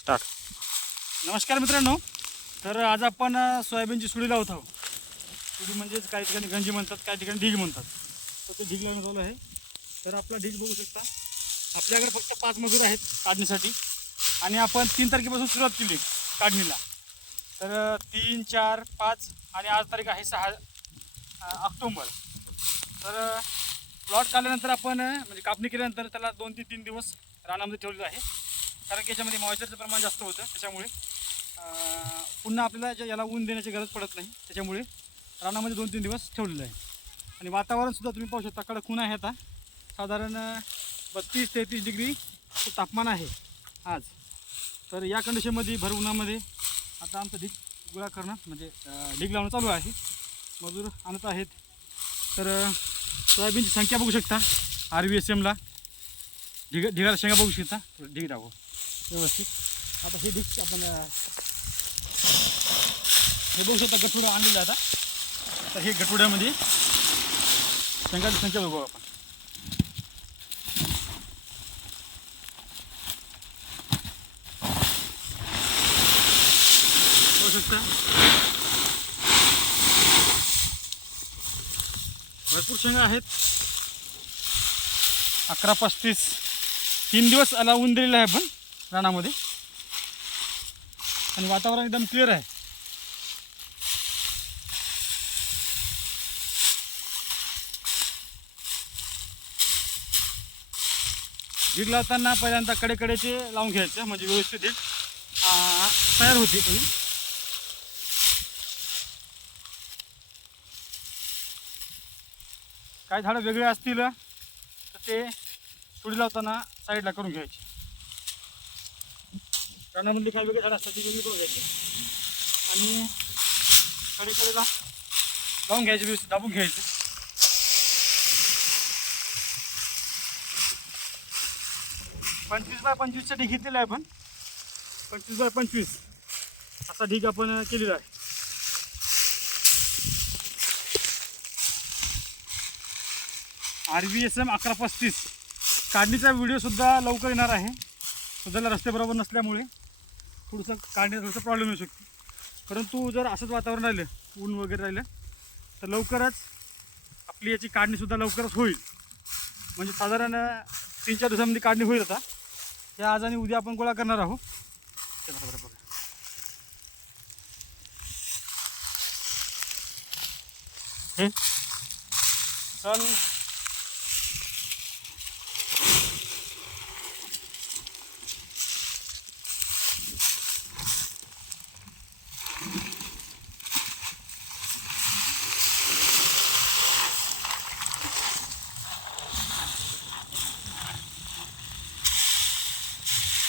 Start. नमस्कार मित्रांनो. तर आज आपण सोयाबीनची सुडी लावत आहोत. सुडी म्हणजेच काही ठिकाणी गंजी म्हणतात काही ठिकाणी ढीग म्हणतात. तर तो ढीग लावून चालू आहे. तर आपला ढीग बघू शकता. आपल्याकडे फक्त पाच मजूर आहेत काढणीसाठी आणि आपण तीन तारखेपासून सुरुवात केली काढणीला. तर तीन चार पाच आणि आज तारीख आहे सहा ऑक्टोंबर. तर प्लॉट काढल्यानंतर आपण म्हणजे कापणी केल्यानंतर त्याला दोन ते तीन दिवस रानामध्ये ठेवलेलं आहे. कारण की याच्यामध्ये मॉइश्चरचं प्रमाण जास्त होतं त्याच्यामुळे पुन्हा आपल्याला याला ऊन देण्याची गरज पडत नाही त्याच्यामुळे रानामध्ये दोन तीन दिवस ठेवलेलं आहे. आणि वातावरणसुद्धा तुम्ही पाहू शकता कडक ऊन आहे आता. साधारण बत्तीस तेहतीस डिग्री तापमान आहे आज. तर या कंडिशनमध्ये भर उन्हामध्ये आता आमचं ढीग गोळा करणं म्हणजे ढीग लावणं चालू आहे. मजूर आणत आहेत. तर सोयाबीनची संख्या बघू शकता आर व्ही एस एमला ढिग ढिगाला शेंगा बघू शकता. ढीग दाखव व्यवस्थित. आता हे ढीग आपण हे बघू शकता गठुडा आणलेलं आहे आता. तर हे गठुड्यामध्ये शेंगाची संख्या बघू आपण. बघू शकता. भरपूर शेंगा आहेत. अकरा पस्तीस तीन दिवस आला ऊन दिलेला आहे पण. रानामध्ये. आणि वातावरण एकदम क्लिअर आहे. दीड लावताना पहिल्यांदा कडेकडेचे लावून घ्यायचं म्हणजे व्यवस्थित दीड तयार होते तुम्ही काही झाडं वेगळे असतील तर ते सुडी लावताना साईडला करून घ्यायची. रानामधली काही वेगळी झाडं असतात ती वेगळी करून घ्यायची. आणि कडेकडेला लावून घ्यायची व्यवस्थित दाबून घ्यायचे. पंचवीस बाय पंचवीसचा ढीक घेतलेला आहे आपण. पंचवीस बाय पंचवीस. असा ढीग आपण केलेला आहे. आर बी एस एम अकरा पस्तीस. काढणीचा व्हिडिओसुद्धा लवकर येणार आहे. सध्याला रस्ते बरोबर नसल्यामुळे. थोडंसं काढण्यात थोडंसं प्रॉब्लेम येऊ शकतो. परंतु जर असंच वातावरण राहिलं ऊन वगैरे राहिलं तर लवकरच आपली याची काढणीसुद्धा लवकरच होईल. म्हणजे साधारण तीन चार दिवसामध्ये काढणी होईल आता. या आज आणि उद्या आपण गोळा करणार आहोत. बघा. हे.